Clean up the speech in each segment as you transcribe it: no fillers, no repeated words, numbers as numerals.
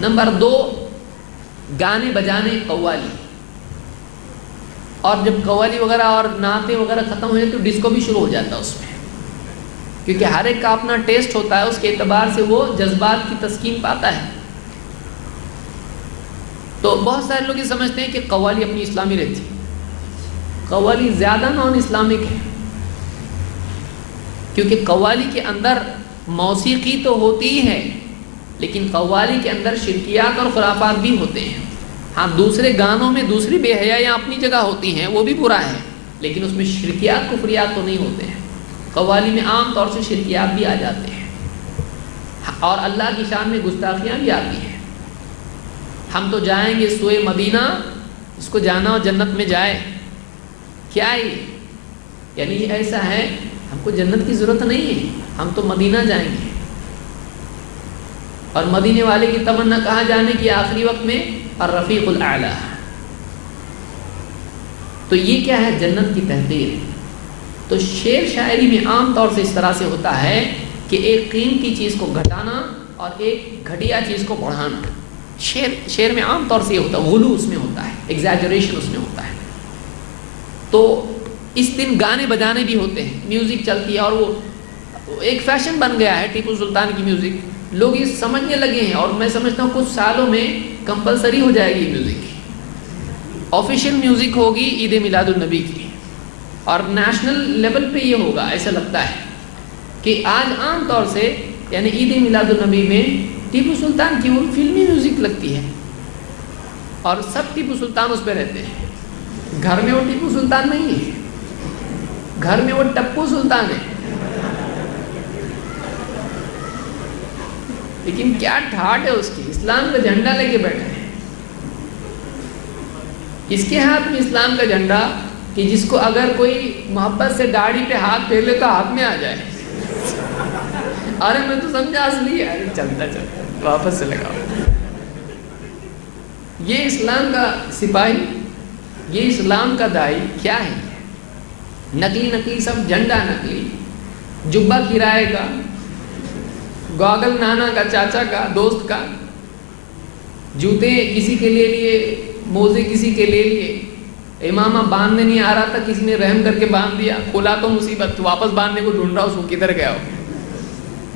Number 2، گانے بجانے قوالی، اور جب قوالی وغیرہ اور نعتیں وغیرہ ختم ہو جائے تو ڈسکو بھی شروع ہو جاتا ہے اس میں، کیونکہ ہر ایک کا اپنا ٹیسٹ ہوتا ہے، اس کے اعتبار سے وہ جذبات کی تسکین پاتا ہے۔ تو بہت سارے لوگ یہ سمجھتے ہیں کہ قوالی اپنی اسلامی رہتی، قوالی زیادہ نان اسلامک ہے، کیونکہ قوالی کے اندر موسیقی تو ہوتی ہی ہے، لیکن قوالی کے اندر شرکیات اور خرافات بھی ہوتے ہیں۔ ہاں دوسرے گانوں میں دوسری بے حیائیاں اپنی جگہ ہوتی ہیں، وہ بھی برا ہے، لیکن اس میں شرکیات کفریات تو نہیں ہوتے ہیں۔ قوالی میں عام طور سے شرکیات بھی آ جاتے ہیں اور اللہ کی شان میں گستاخیاں بھی آتی ہیں۔ ہم تو جائیں گے سوئے مدینہ، اس کو جانا اور جنت میں جائے، کیا یہ یعنی ایسا ہے ہم کو جنت کی ضرورت نہیں ہے، ہم تو مدینہ جائیں گے۔ اور مدینے والے کی تمنا کہاں جانے کی آخری وقت میں؟ الرفیق الاعلی۔ تو یہ کیا ہے؟ جنت کی تحقیر۔ تو شعر شاعری میں عام طور سے اس طرح سے ہوتا ہے کہ ایک قیمتی چیز کو گھٹانا اور ایک گھٹیا چیز کو بڑھانا۔ شعر میں عام طور سے یہ ہوتا ہے، غلو اس میں ہوتا ہے، ایگزیجریشن اس میں ہوتا ہے۔ تو اس دن گانے بجانے بھی ہوتے ہیں، میوزک چلتی ہے، اور وہ ایک فیشن بن گیا ہے ٹیپو سلطان کی میوزک، لوگ یہ سمجھنے لگے ہیں، اور میں سمجھتا ہوں کچھ سالوں میں کمپلسری ہو جائے گی میوزک، آفیشیل میوزک ہوگی عید میلاد النبی کی، اور نیشنل لیول پہ یہ ہوگا۔ ایسا لگتا ہے کہ آج عام طور سے یعنی عید میلاد النبی میں ٹیپو سلطان کی وہ فلمی میوزک لگتی ہے، اور سب ٹیپو سلطان اس پہ رہتے ہیں۔ گھر میں وہ ٹیپو سلطان نہیں ہے، گھر میں وہ ٹپو سلطان ہے۔ لیکن کیا ٹھاٹ ہے اس کی، اسلام کا جھنڈا لے کے بیٹھے ہیں۔ اس کے ہاتھ میں اسلام کا جھنڈا کہ جس کو اگر کوئی محبت سے داڑھی پہ ہاتھ پھیر لے تو ہاتھ میں آ جائے۔ ارے میں تو سمجھا اصلی ہے، چلتا واپس سے لگاؤ۔ یہ اسلام کا سپاہی، یہ اسلام کا دائی کیا ہے؟ نقلی نقلی سب، جھنڈا نقلی، جبہ کرائے کا، گاگل نانا کا، چاچا کا، دوست کا، جوتے کسی کے لے لیے، موزے کسی کے لے لیے، امامہ باندھنے نہیں آ رہا تھا، کسی نے رحم کر کے باندھ دیا، کھولا تو مصیبت، واپس باندھنے کو ڈھونڈ رہا اس کو، کدھر گیا ہو،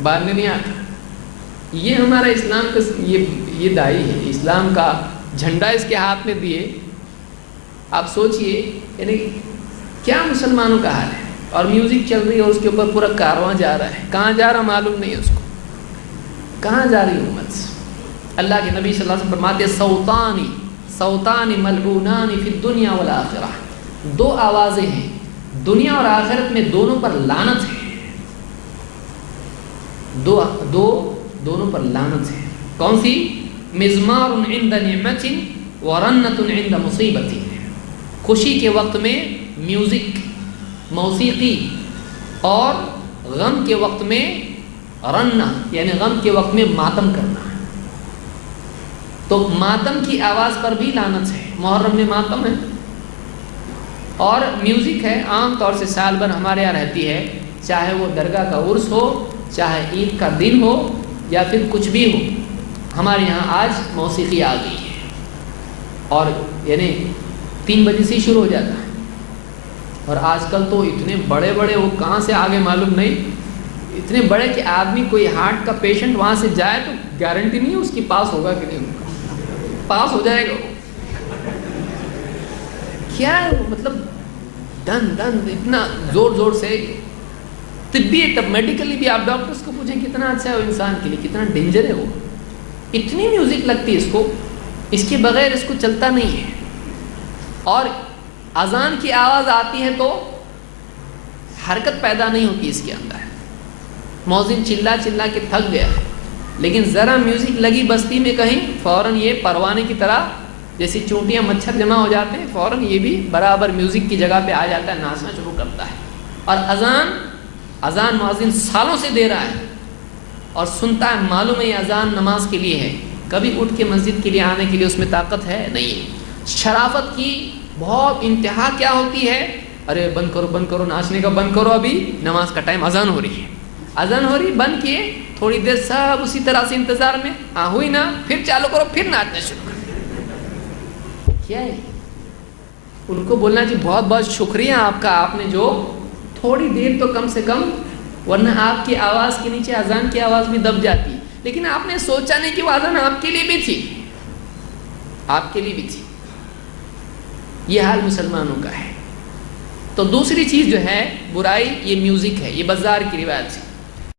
باندھنے نہیں آتا۔ یہ ہمارا اسلام کا یہ دائی ہے، اسلام کا جھنڈا اس کے ہاتھ میں دیے۔ آپ سوچئے یعنی کیا مسلمانوں کا حال ہے، اور میوزک چل رہی ہے اور اس کے اوپر پورا کارواں جا رہا ہے، کہاں جا رہا معلوم نہیں ہے اس کو، کہاں جا رہی امت۔ اللہ کے نبی صلی اللہ علیہ وسلم فرماتے ہیں صوتان ملعونان فی الدنیا والآخرہ، دو آوازیں ہیں دنیا اور آخرت میں، دونوں پر لعنت ہے، دونوں پر لعنت ہے۔ کون سی؟ مزمار عند نعمت ورنت عند مصیبت، خوشی کے وقت میں میوزک، موسیقی، اور غم کے وقت میں رنہ یعنی غم کے وقت میں ماتم کرنا۔ تو ماتم کی آواز پر بھی لعنت ہے، محرم میں ماتم ہے، اور میوزک ہے، عام طور سے سال بھر ہمارے یہاں رہتی ہے، چاہے وہ درگاہ کا عرس ہو، چاہے عید کا دن ہو، یا پھر کچھ بھی ہو، ہمارے یہاں آج موسیقی آ گئی ہے، اور یعنی 3 بجے سے شروع ہو جاتا ہے، اور آج کل تو اتنے بڑے بڑے، وہ کہاں سے آگے معلوم نہیں، اتنے بڑے کہ آدمی کوئی ہارٹ کا پیشنٹ وہاں سے جائے تو گارنٹی نہیں ہے اس کی پاس ہوگا کہ نہیں ہوگا، پاس ہو جائے گا وہ۔ کیا ہے مطلب دن اتنا زور زور سے، طبی تب میڈیکلی بھی آپ ڈاکٹرز کو پوچھیں کتنا اچھا ہے وہ انسان کے لیے، کتنا ڈینجر ہے وہ، اتنی میوزک لگتی ہے اس کو، اس کے بغیر اس کو چلتا نہیں ہے۔ اور اذان کی آواز آتی ہے تو حرکت پیدا نہیں ہوتی اس کے اندر، مؤذن چلا چلا کے تھک گیا، لیکن ذرا میوزک لگی بستی میں کہیں، فوراً یہ پروانے کی طرح جیسی چونٹیاں مچھر جمع ہو جاتے ہیں، فوراً یہ بھی برابر میوزک کی جگہ پہ آ جاتا ہے، ناچنا شروع کرتا ہے۔ اور اذان مؤذن سالوں سے دے رہا ہے اور سنتا ہے، معلوم ہے یہ اذان نماز کے لیے ہے، کبھی اٹھ کے مسجد کے لیے آنے کے لیے اس میں طاقت ہے نہیں ہے۔ شرافت کی بہت انتہا کیا ہوتی ہے، ارے بند کرو ناچنے کا بند کرو، ابھی نماز کا ٹائم، اذان ہو رہی ہے، اذان ہو رہی، بند کیے، تھوڑی دیر سب اسی طرح سے انتظار میں، ہاں ہوئی نا، پھر چالو کرو، پھر ناچنا شروع کرو. کیا ہے؟ ان کو بولنا چاہیے بہت بہت شکریہ آپ کا، آپ نے جو تھوڑی دیر تو کم سے کم، ورنہ آپ کی آواز کے نیچے اذان کی آواز بھی دب جاتی، لیکن آپ نے سوچا نہیں کہ وہ اذان آپ کے لیے بھی تھی، آپ کے لیے بھی تھی. یہ حال مسلمانوں کا ہے. تو دوسری چیز جو ہے برائی، یہ میوزک ہے، یہ بازار کی روایت ہے.